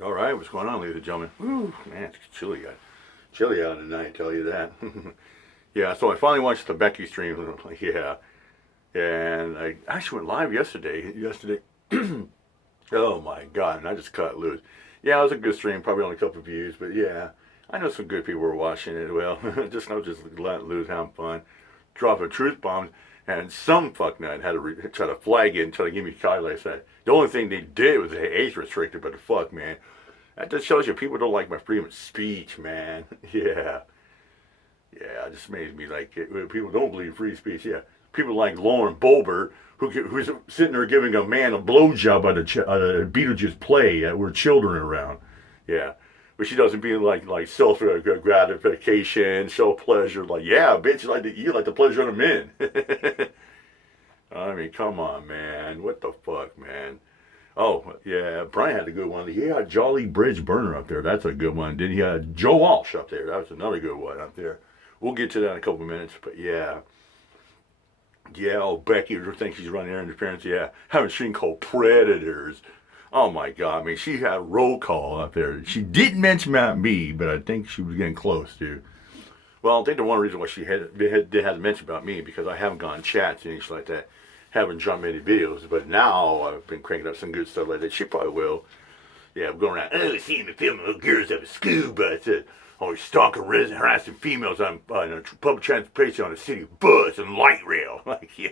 All right, what's going on, ladies and gentlemen? Woo, man, it's chilly out tonight. I tell you that. Yeah, so I finally watched the Becky stream. Yeah, and I actually went live yesterday. Oh my god, and I just cut loose. Yeah, it was a good stream. Probably only a couple of views, but yeah, I know some good people were watching it. Well, I was just letting loose, having fun, dropping truth bombs. And some fucknut had to try to flag it and try to give me highlights. That the only thing they did was age restricted, but fuck, man, that just shows you people don't like my freedom of speech, man. Yeah, yeah, it just makes me like it. People don't believe free speech. Yeah, people like Lauren Boebert, who's sitting there giving a man a blowjob at a Beetlejuice play with children around. Yeah, but she doesn't be like self gratification, self pleasure. Like, yeah, bitch, you like the pleasure of men. I mean, come on, man. What the fuck, man? Oh, yeah, Brian had a good one. Yeah, Jolly Bridge Burner up there. That's a good one. Then he had Joe Walsh up there. That was another good one up there. We'll get to that in a couple of minutes, but yeah. Yeah, oh, Becky thinks she's running air interference. Yeah, having a stream called Predators. Oh my God! I mean, she had a roll call up there. She didn't mention about me, but I think she was getting close to. Well, I think the one reason why she had to mention about me because I haven't gone chats and things like that, haven't dropped many videos. But now I've been cranking up some good stuff like that. She probably will. Yeah, I'm going around. Oh, seeing the film of girls at a school bus. Oh, stalking, harassing females on public transportation on a city bus and light rail. Like, yeah.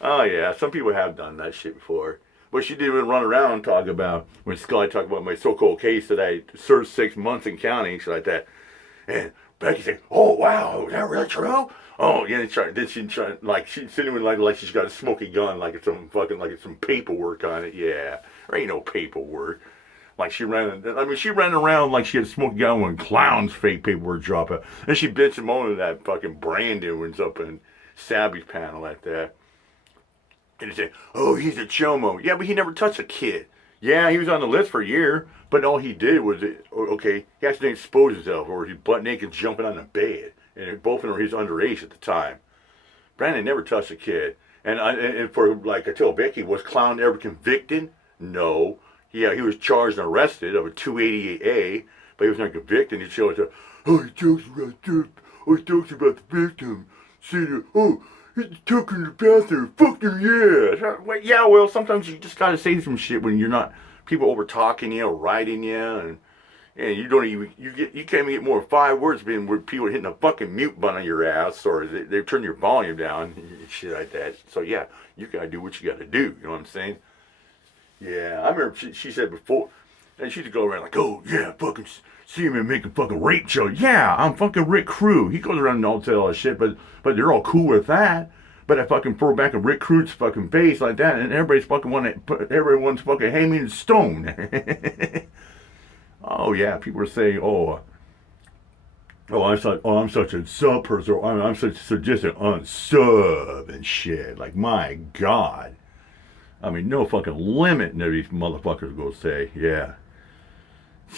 Oh yeah, some people have done that shit before. But she didn't even run around and talk about when Scully talked about my so-called case that I served 6 months in county, shit like that. And Becky said, "Oh wow, is that really true?" Oh yeah, she's sitting like she's got a smoking gun, like it's some paperwork on it. Yeah, there ain't no paperwork. Like she ran around like she had a smoking gun when clowns fake paperwork drop it. And she bitched and moaned at that fucking Brandon was up in Sabby's panel like that. And he said, "Oh, he's a chomo." Yeah, but he never touched a kid. Yeah, he was on the list for a year, but all he did was, okay, he actually exposed himself, or he butt naked jumping on the bed. And both of them were his underage at the time. Brandon never touched a kid. And for, like I told Becky, was Clown ever convicted? No. Yeah, he was charged and arrested of a 288A, but he was not convicted. He showed us, oh, he talks about this. Oh, he talks about the victim. See, oh, he took her in the bathroom. Fuck him, yeah. Yeah, well, sometimes you just gotta say some shit when you're not people over talking you or writing you, and you don't even you can't even get more than 5 words being where people are hitting a fucking mute button on your ass or they turn your volume down and shit like that. So yeah, you gotta do what you gotta do. You know what I'm saying? Yeah, I remember she said before, and she'd go around like, oh yeah, fucking see him and make a fucking rape show. Yeah, I'm fucking Rick Crew. He goes around and all tell all that shit, but they're all cool with that. But I fucking throw back a Rick Crude's fucking face like that, and everyone's fucking hanging and stoned. Oh yeah, people are saying, I'm such a sub person, or I'm such just an unsub and shit. Like my God, I mean, no fucking limit. And these motherfuckers go say, yeah.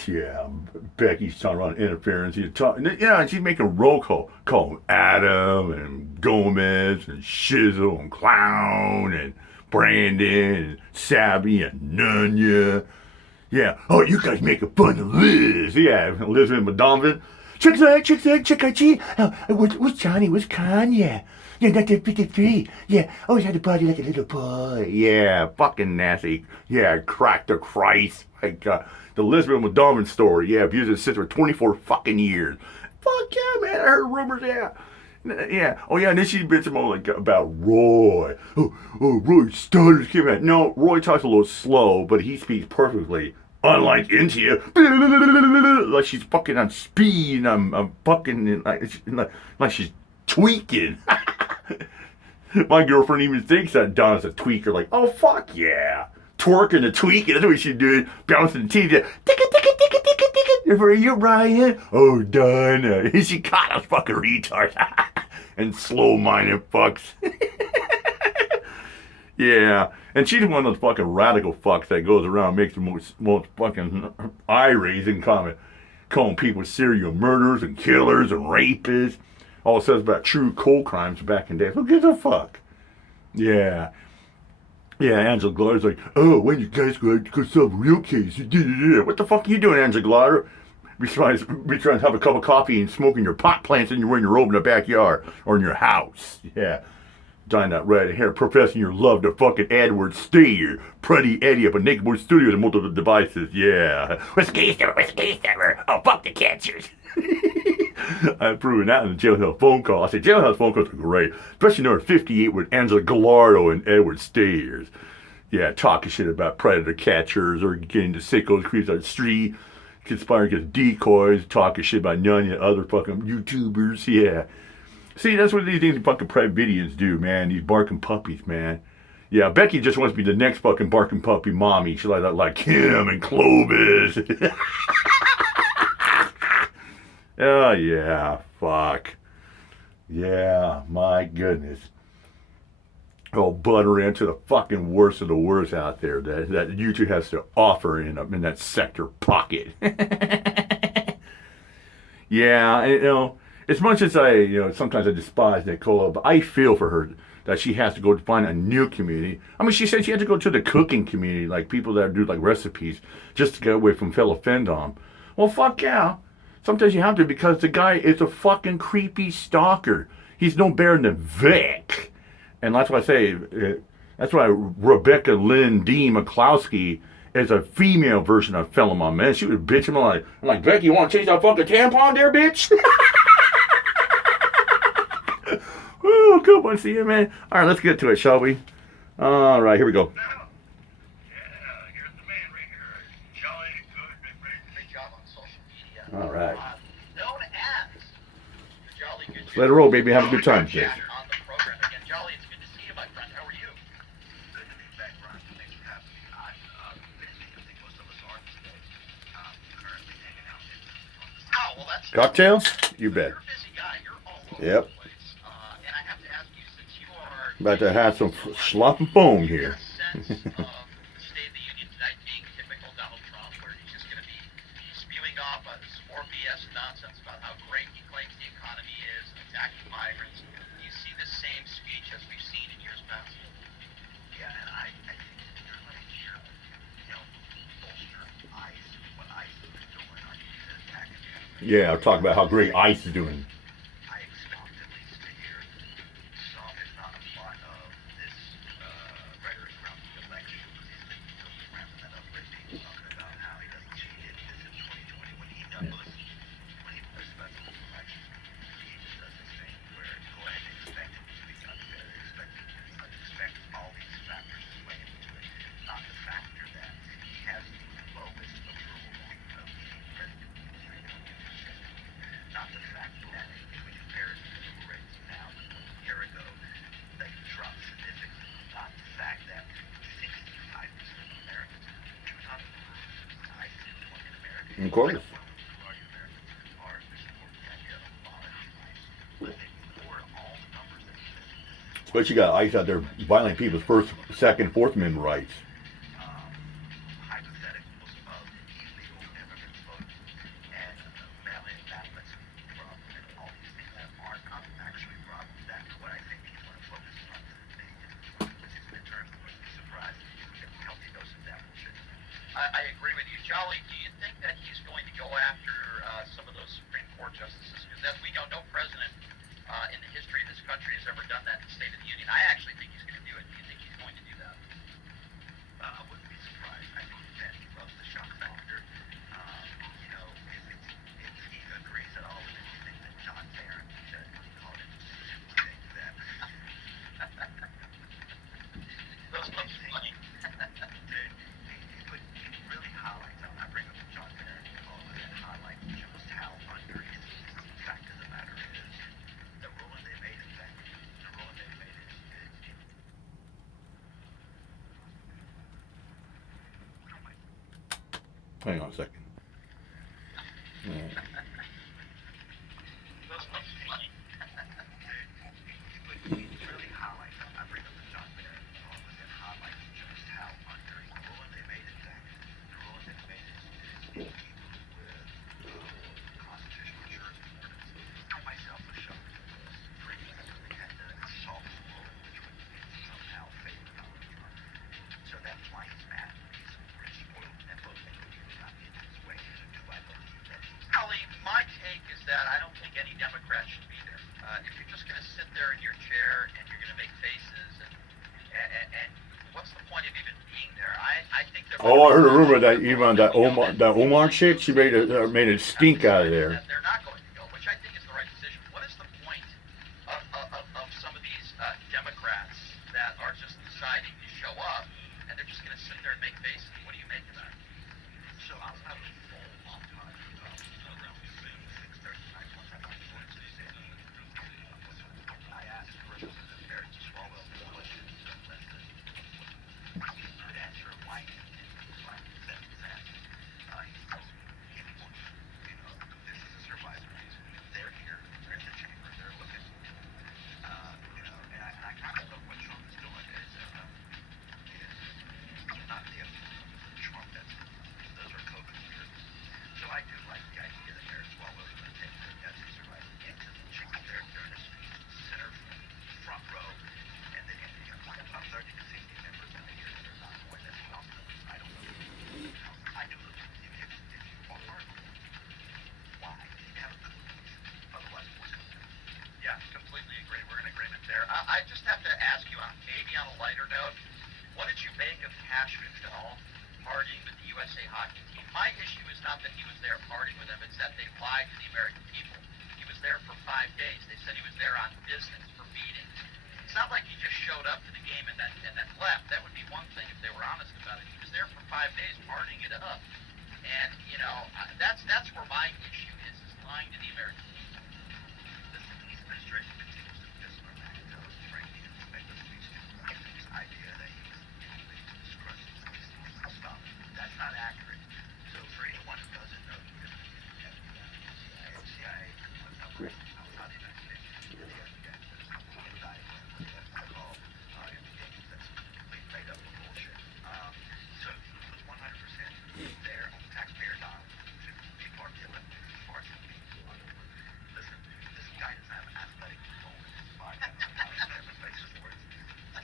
Yeah, Becky's talking about interference. And she's making roll call, calling Adam and Gomez and Shizzle and Clown and Brandon and Sabby and Nunya. Yeah, oh, you guys making fun of Liz. Yeah, Elizabeth Madonvin. Chick-a-chee. What's Johnny? What's Kanye? Yeah, 1953. Yeah, always had to body like a little boy. Yeah, fucking nasty. Yeah, crack the Christ. My God. The Elizabeth Madonvin story. Yeah, abused his sister for 24 fucking years. Fuck yeah, man. I heard rumors. Yeah. Yeah. Oh, yeah. And then she bitched more like about Roy. Oh, Roy stutters. No, Roy talks a little slow, but he speaks perfectly. Unlike India, like she's fucking on speed. I'm fucking like she's tweaking. My girlfriend even thinks that Donna's a tweaker. Like, oh fuck yeah, twerking and tweaking. That's what she doing. Bouncing the teeth. Ticka. For you, Ryan. Oh, Donna. She caught a fucking retard. And slow-minded fucks. Yeah, and she's one of those fucking radical fucks that goes around and makes the most fucking eye-raising comment, calling people serial murderers and killers and rapists. All it says about true coal crimes back in the day. Who gives a fuck? Yeah. Yeah, Angela Glar's like, oh, when you guys go solve a real case? What the fuck are you doing, Angela Glar? We trying to have a cup of coffee and smoking your pot plants and you're wearing your robe in the backyard or in your house. Yeah. Dying that red hair, professing your love to fucking Edward Steer, Pretty Eddie up a Naked Boy Studio with multiple devices. Yeah. Whiskey server. Oh, fuck the catchers. I've proven that in the jailhouse phone call. I said, jailhouse phone calls are great, especially number 58 with Angela Gallardo and Edward Steers. Yeah, talking shit about predator catchers or getting the sickos creeps on the street, conspiring against decoys, talking shit about none of the other fucking YouTubers. Yeah. See, that's what these fucking private videos do, man. These barking puppies, man. Yeah, Becky just wants to be the next fucking barking puppy mommy. She's like Kim and Clovis. Oh, yeah. Fuck. Yeah, my goodness. Oh, butter into the fucking worst of the worst out there that YouTube has to offer in that sector pocket. Yeah, as much as sometimes I despise Nicola, but I feel for her that she has to go to find a new community. I mean, she said she had to go to the cooking community, like people that do like recipes, just to get away from fellow fandom. Well, fuck yeah. Sometimes you have to because the guy is a fucking creepy stalker. He's no better than Vic. And that's why I say, that's why Rebecca Lynn D. McCloskey is a female version of Philemon, man. She would bitch him I'm like, Becky, you want to change that fucking tampon there, bitch? Oh, come on, see you, man. All right, let's get to it, shall we? All right, here we go. All right. Let's let it roll, baby. Have a good time. Yes. Cocktail? You bet. Yep. About to have some slop and foam here. Yeah, I'll talk about how great ICE is doing. Of course. But you got ICE out there violating people's first, second, fourth amendment rights. I agree with you. Jolly, do you think that he's going to go after some of those Supreme Court justices? Because as we know, no president in the history of this country has ever done that in the State of the Union. I actually think he's going to do it. Do you think he's going to do that? I wouldn't be surprised. I think that he loves the shock factor. If he agrees at all with anything that John Barron said when he called it things that those things are funny. Hang on a second. I think there might Oh, I be heard a some rumor that people even that we know That Omar chick, she made it stink out of there. that they're not going to go, which I think is the right decision. What is the point of some of these Democrats that are just deciding to show up and they're just going to sit there and make faces? What do you make of that? So I'll have a full montage around 6:30 tonight once I got the voice to say I asked Representative Barrett to swallow the question less than he could answer why he didn't like that. He tells me he won't, this is a survivor. They're here, they're in the chamber, they're looking, and I kind of love what Trump is doing is not the Trump those are COVID fears. So I do like the idea that Barrett swallows going to take their as a survivor into the chamber. They're in the center front row, and then you have about 30 to 60 members in the year that are not going to help them. I don't know. I do look if you are, why? You have a good reason. Otherwise, what's going to Yeah, completely agree. We're in agreement there. I just have to ask you, maybe on a lighter note, what did you make of Cashmanville partying with the USA hockey team? My issue is not that he was there partying with them, it's that they lied to the American people. He was there for 5 days. They said he was there on business for meetings. It's not like he just showed up to the game and then left. That would be one thing if they were honest about it. He was there for 5 days partying it up. And, that's where my issue is lying to the American people. This administration continues to piss on MAGA, frankly, and make the speech to this idea that he was discussing stuff. That's not accurate. So for anyone who doesn't know, the CIA was outside the United States, and the FBI inside what the FBI call investigations that's completely made up of bullshit. So he was 100% there on taxpayer dollars to be part of the Olympics as far as him being listen, this guy doesn't have an athletic bone in his body. Never faces for it.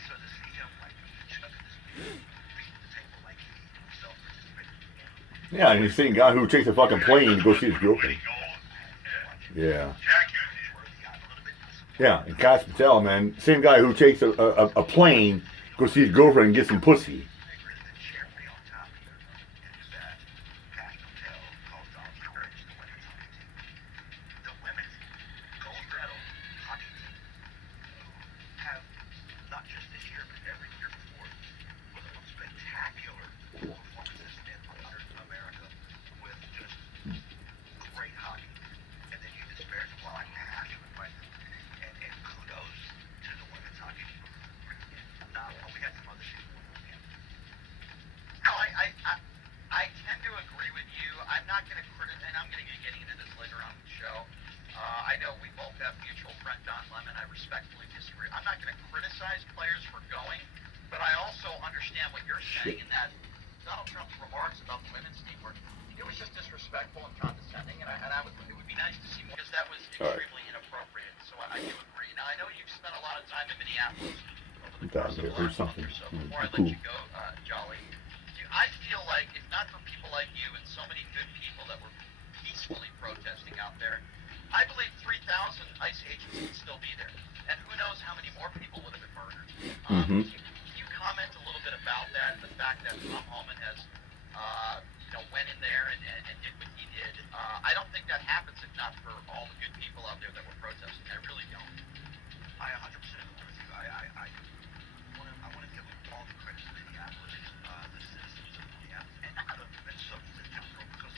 So to see him like chucking this beat the table like he himself participated in the game. Yeah, and he's the same guy who takes a fucking plane to go see his girlfriend. Yeah. Yeah, and Kash Patel, man, same guy who takes a plane, go see his girlfriend and get some pussy. Not just this year, but every year before, one of the most spectacular performances in modern America with just great hockey. And then you disparage them while I'm passionate by them. And kudos to the women's hockey team. Now, we had some other shit going on. No, I tend to agree with you. I'm not going to criticize, and I'm going to be getting into this later on in the show. I know we both have mutual friend Don Lemon. I respectfully disagree. I'm not going to criticize players for going, but I also understand what you're saying in that Donald Trump's remarks about the women's team it was just disrespectful and condescending, and it would be nice to see more because that was extremely inappropriate. So I do agree. Now I know you've spent a lot of time in Minneapolis over the course of the last month or so. Before I let you go, Jolly, I feel like if not for people like you and so many good people that were peacefully protesting out there, I believe 3,000 ICE agents would still be there. And who knows how many more people would have been murdered. Can you comment a little bit about that and the fact that Tom Homan has, went in there and did what he did? I don't think that happens if not for all the good people out there that were protesting. I really don't. I 100% agree with you. I want to give all the credit to Minneapolis, the citizens of Minneapolis, and the Minnesotans in general, because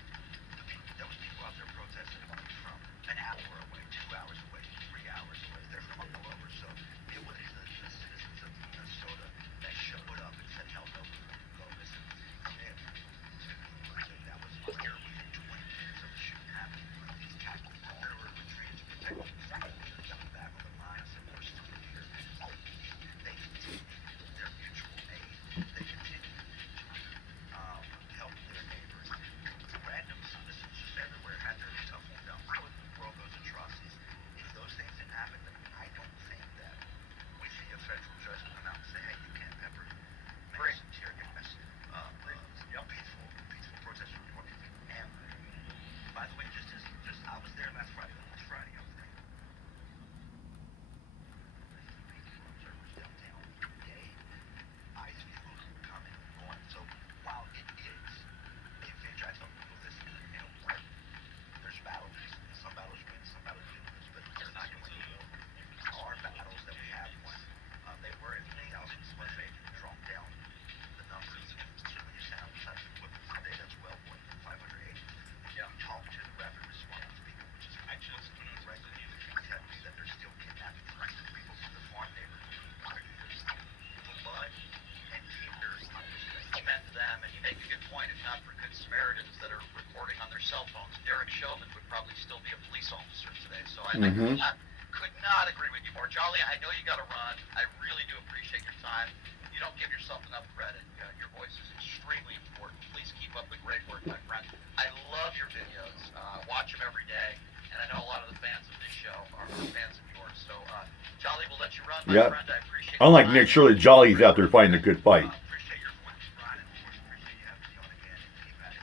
there was people out there protesting from an hour away, 2 hours away, 3 hours away. They're from all over. So it was the citizens of Minnesota that showed up and said, hell no, we're going to go. Listen, not for Good Samaritans that are recording on their cell phones, Derek Chauvin would probably still be a police officer today. So I could not agree with you more. Jolly, I know you got to run. I really do appreciate your time. You don't give yourself enough credit. Your voice is extremely important. Please keep up the great work, my friend. I love your videos. Watch them every day. And I know a lot of the fans of this show are fans of yours. So, Jolly, we'll let you run, my friend. I appreciate it. Unlike Nick Shirley, Jolly's out there fighting a good fight. Appreciate your voice, Brian, and of course appreciate you having me on again and keep at it.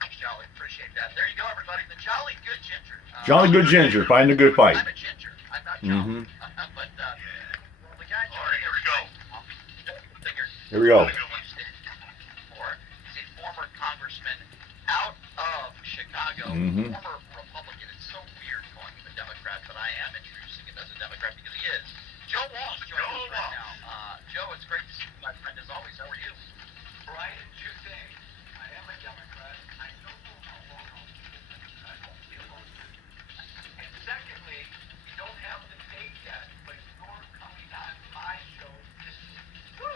Thanks, Jolly. Appreciate that. There you go, everybody. The Jolly Good Ginger. Jolly Good Ginger fighting a good fight. I'm a ginger. I'm not Jolly. But, well, the guy... All right, here we go. Here we go. He's a former congressman out of Chicago, former Republican. It's so weird calling him a Democrat, but I am introducing him as a Democrat because he is. Joe Walsh joining us right now. Joe, it's great to see you, my friend, as always. How are you? Brian, two things. I am a Democrat. I don't know how long I'll be a Democrat. I won't be a long time. And secondly, you don't have the date yet, but you're coming on my show this week. Woo!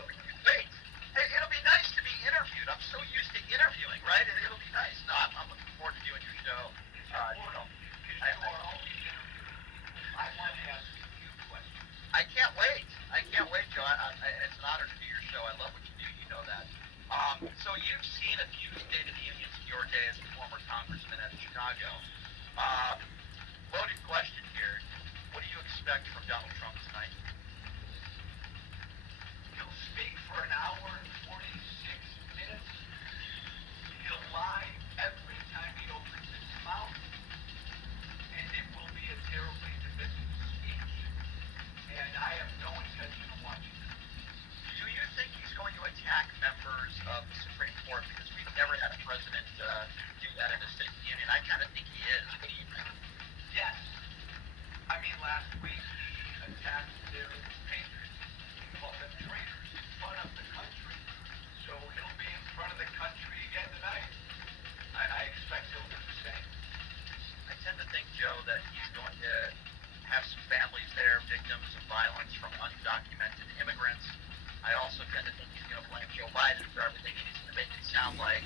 Wait. Hey, it'll be nice to be interviewed. I'm so used to interviewing, right? It'll be nice. No, I'm looking forward to doing your show. You are always interviewing people. I want to ask you questions. I can't wait. Joe. It's an honor to do your show. I love what you do. You know that. So you've seen a few State of the Unions in your day as a former congressman out of Chicago. Loaded question here. What do you expect from Donald Trump tonight? He'll speak for an hour and 46 minutes. He'll lie every time he opens his mouth. And it will be a terribly divisive speech. And I have no intention of watching it. Do you think he's going to attack members of the Supreme Court? Because we've never had a president do that in the State of the Union. I kind of think he is. What do you think? Yes. I mean, last week he attacked their patriots. He called them traitors in front of the country. So he'll be in front of the country again tonight. I expect he'll do the same. I tend to think, Joe, that he's going to have some families there, victims of violence from undocumented immigrants. I also tend to think he's going to blame Joe Biden for everything. He's going to make it sound like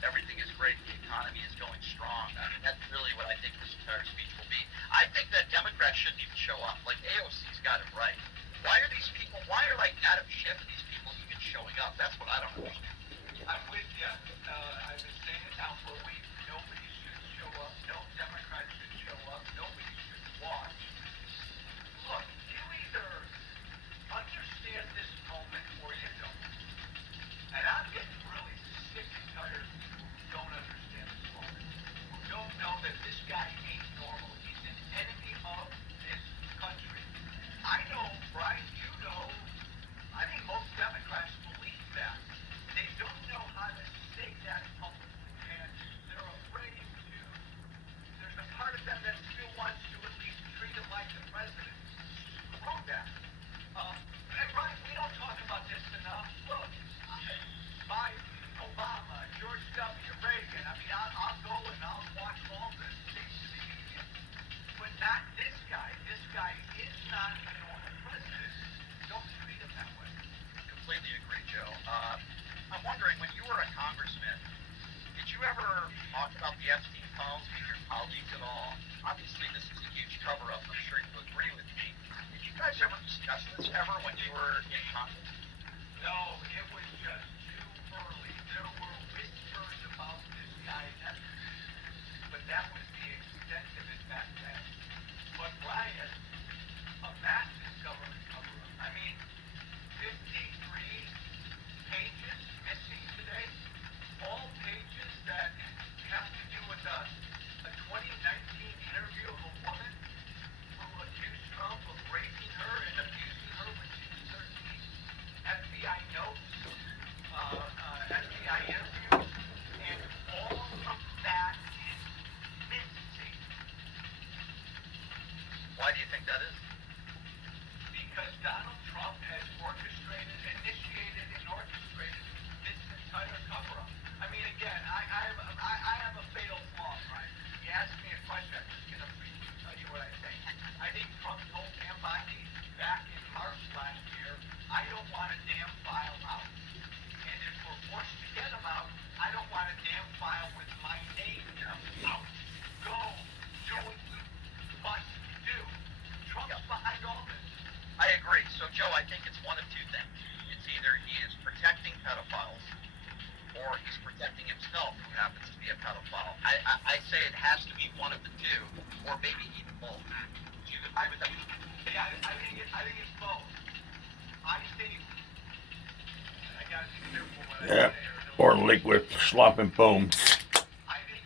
everything is great, the economy is going strong. I mean, that's really what I think this entire speech will be. I think that Democrats shouldn't even show up. Like, AOC's got it right. Why are like Adam Schiff and these people even showing up? That's what I don't understand. I'm with you. I've been saying it now for a week. Nobody should show up. No Democrat should show up. Nobody should watch. Look, you either understand this moment or you don't. And I'm getting really sick and tired of people who don't understand this moment. Who don't know that this guy ain't normal. He's an enemy of this country. I know, Brian, you know. I think most Democrats believe that. They don't know how to say that publicly. And they're afraid to. There's a part of them that still wants to at least treat him like the president. Screw that. And Brian, we don't talk about this enough. Look, Biden, Obama, George W. Reagan. I mean, I'll go and I'll watch all the States of the Union. But not this guy. This guy is not a normal president. Don't treat him that way. Completely agree, Joe. I'm wondering, when you were a congressman, did you ever talk about the Epstein files with your colleagues at all? Obviously, this is a huge cover-up. I'm sure you agree with me. Did you guys ever discuss this ever when you were in Congress? No, it was just too early. There were whispers about this guy, but that was the extent of it back then. But Brian, a massive government cover-up. I mean, 53 pages missing today, all pages that have to do with a 2019 interview of a woman who accused Trump of raping her and abusing her when she was 13. himself who happens to be a pedophile. I say it has to be one of the two, or maybe even both. Do you agree with that? Yeah, I think it's both. I think I gotta be careful what I Yeah. say. Or liquid slopping foam. I think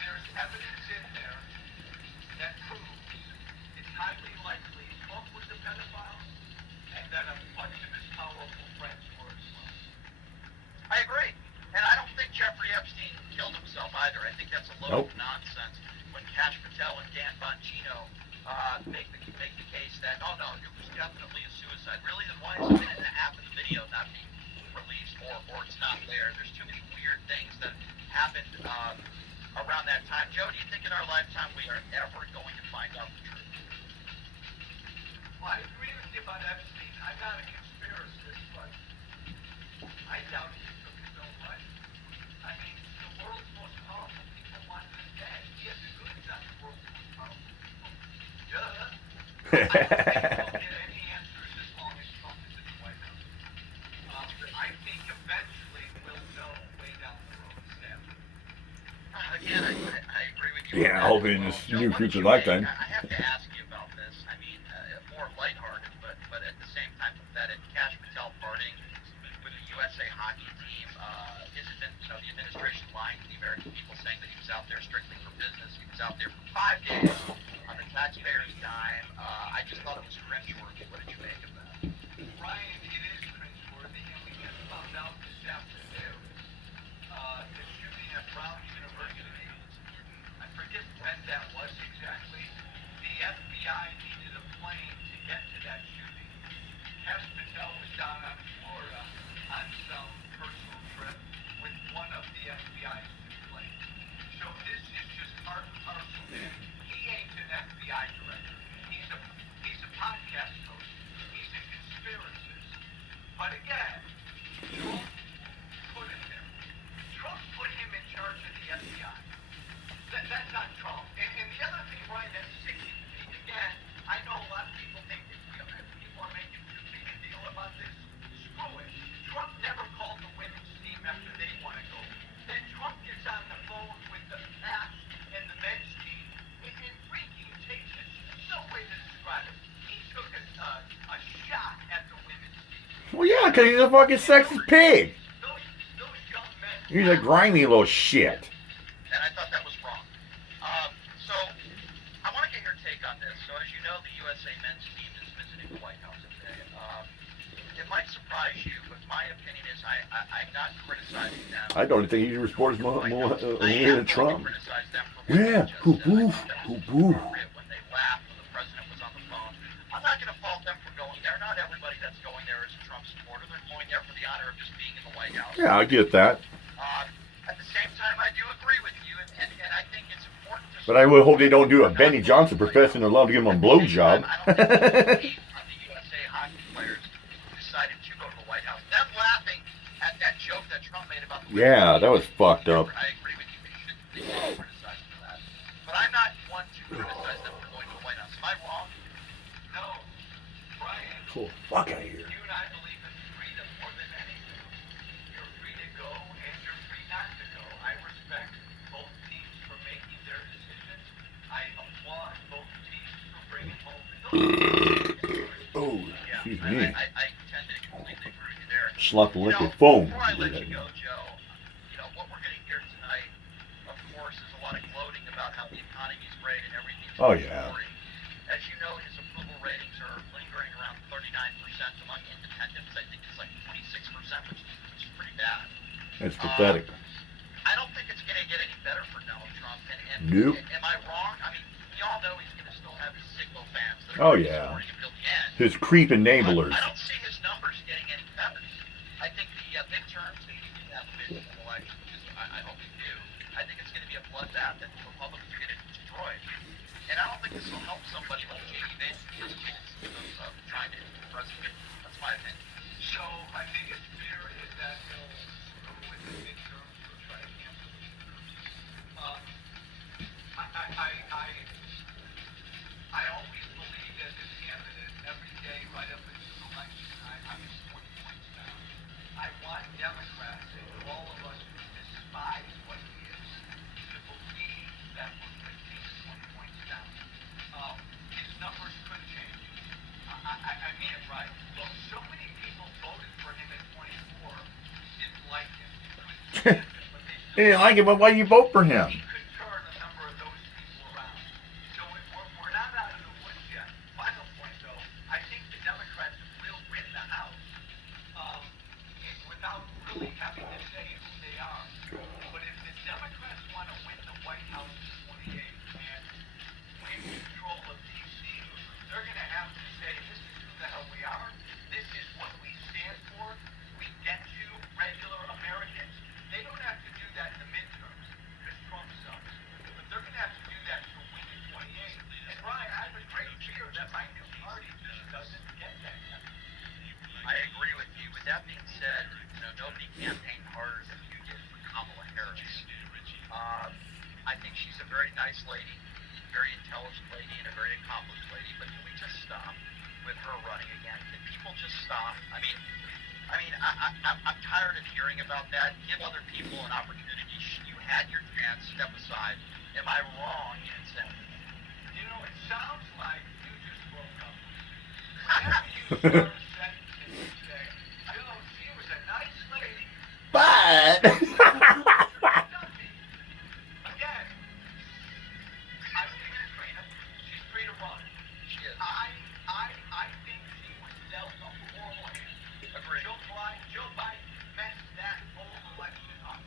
there's evidence in there that proves it's highly likely Trump was a pedophile and that a bunch of his powerful friends were as well. I agree. And I don't think Jeffrey Epstein killed himself either. I think that's a load of nonsense. When Cash Patel and Dan Bongino make the case that, oh no, it was definitely a suicide. Really, then why is a minute and a half of the video not being released, or it's not there? There's too many weird things that happened around that time. Joe, do you think in our lifetime we are ever going to find out the truth? Well, I agree with you about Epstein. I'm not a conspiracist, but I doubt he took his own life. I mean, the world's most powerful people wanted him dead. He has the goods on the world's most powerful people. Duh. I don't think we'll get any answers as long as Trump is in the White House. I think eventually we'll know way down the road, Sam. Again, I agree with you. Yeah, on that hopefully as in well. this Joe, near what did future you make? lifetime. I have to ask you about this. I mean, more lighthearted, but at the same time pathetic. Cash Patel partying with the USA hockey team. Has it been, the administration lying to the American people, saying that he was out there strictly for business? He was out there for 5 days on the taxpayers' dime. I just thought it was cringeworthy. What did you make of that? Ryan, it is cringeworthy, and we just found out this afternoon the shooting at Brown University. I forget when that was exactly. The FBI needed a plane to get to that shooting. Cash Patel was down on Florida on some personal trip with one of the FBI's two planes. So this is just part and parcel. He ain't an FBI director. He's a podcast host. He's a conspiracist. But again, Trump put him there. Trump put him in charge of the FBI. That's not Trump. And the other thing, Ryan, that's sickening to me, again, I know a lot of people think that people are making too big a deal about this. Screw it. Trump never called the women's team after they want to go. Then Trump gets on the phone with the past and the men's team. And freaking takes it. No way to describe it. He took a shot at the women's team. Well, yeah, because he's a fucking sexist pig. Those young men. He's a grimy little shit. And I thought that was wrong. So I want to get your take on this. So as you know, the USA men's team is visiting the White House today. It might surprise you, but my opinion is I'm not criticizing them. I don't think he supports more than Trump. Criticize them for Yeah, what they who just said. I boo, think that who boo. was inappropriate when they laughed when the president was on the phone. I'm not going to fault them for going there. Not everybody that's going there is a Trump supporter. They're going there for the honor of just being in the White House. Yeah, I get that. At the same time, I do agree with you, and I think it's important to... But I would hope they don't do a Benny Johnson professing to love to give him a blowjob. I don't think the USA hockey players decided to go to the White House. Them laughing at that joke that Trump made about the... Yeah, that was fucked up. I agree with you. They should be criticized for that. But I'm not one to criticize them for going to the White House. Am I wrong? No. Brian. Cool. Fuck out of here. You and I believe in freedom more than anything. You're free to go and you're free not to go. I respect both teams for making their decisions. I applaud both teams for bringing home the Oh, Yeah, excuse me. I tend to completely agree with you there. Slap the liquid foam. Before I let you go, Joe, what we're getting here tonight, of course, is a lot of gloating about how the economy's great and everything's Oh, yeah. great. As you know, his approval ratings are lingering around 39% among independents. I think it's like 26%, which is pretty bad. That's pathetic. I don't think it's going to get any better for Donald Trump. And Nope. Am I wrong? I mean, we all know he's going to still have his Siglo fans that Oh, are going to be yeah. supporting him till the end. His creep But enablers. I don't see his numbers getting any better. I think the midterms, if we have a midterm election, which is, I hope we do, I think it's going to be a bloodbath that the Republicans are going to destroy. And I don't think this will help somebody like J.D. Vance in his chances of trying to be president. That's my opinion. So my biggest fear is that he'll go with the midterms or try to cancel the midterms. I always believed as a candidate every day right up until the election. I was 20 points down. I want Democrats and all of us who despise He didn't like it, but why you vote for him? He could turn a number of those people around. So we're not out of the woods yet. Final point, though, I think the Democrats will win the House without really having to say who they are. But if the Democrats want to win the White House in 28 and win control of D.C., they're going to have to say, this is who the hell we are. This is what we stand for. We get you, regular Americans. They don't have to do that in the midterms because Trump sucks. But they're going to have to do that to win in 28. And Ryan, I have a great fear that my new party just doesn't get that yet. I agree with you. With that being said, nobody campaigned harder than you did for Kamala Harris. I think she's a very nice lady, very intelligent lady, and a very accomplished lady. But can we just stop with her running again? Can people just stop? I'm tired of hearing about that. Give other people an opportunity. You had your chance. Step aside. Am I wrong in saying? It sounds like you just broke up. Whenever you start a sentence and you say, she was a nice lady. But Again, I believe in freedom. She's free to run. She is. I think she was dealt a horrible hand. Agreed. Joe Biden messed that whole election up.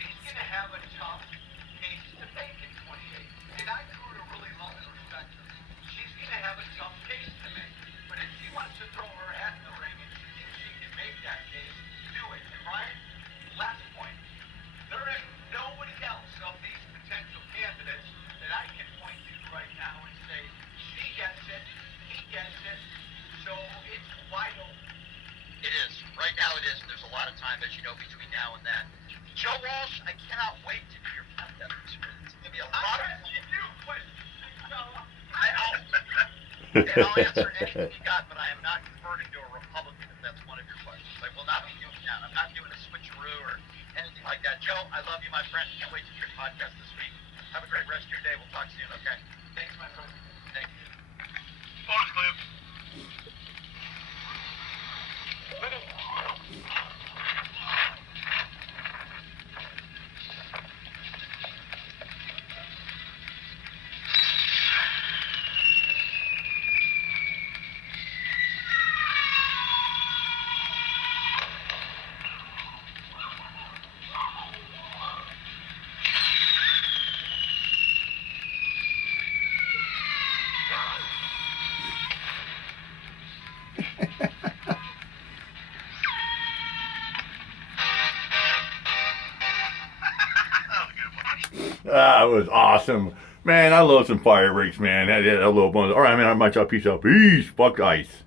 She's going to have a tough case to make in 28. And I grew to really love and respect her. She's going to have a tough case to make. But if she wants to throw her hat in the ring and she thinks she can make that case, do it. And Brian, last point. There is nobody else of these potential candidates that I can point to right now and say, she gets it, he gets it, so it's wide open. It is. Right now it is. There's a lot of time, as you know, between now and then. Joe Walsh, I cannot wait to do your podcast experience. It's going to be a lot of fun. And I'll answer anything you got, but I am not converting to a Republican if that's one of your questions. I will not be doing that. I'm not doing a switcheroo or anything like that. Joe, I love you, my friend. Can't wait to do your podcast this week. Have a great rest of your day. We'll talk soon, okay? Thanks, my friend. Thank you. Bonus clip. That was awesome. Man, I love some fireworks, man. That little bonus. All right, man, I'm my peace out. Peace. Fuck ice.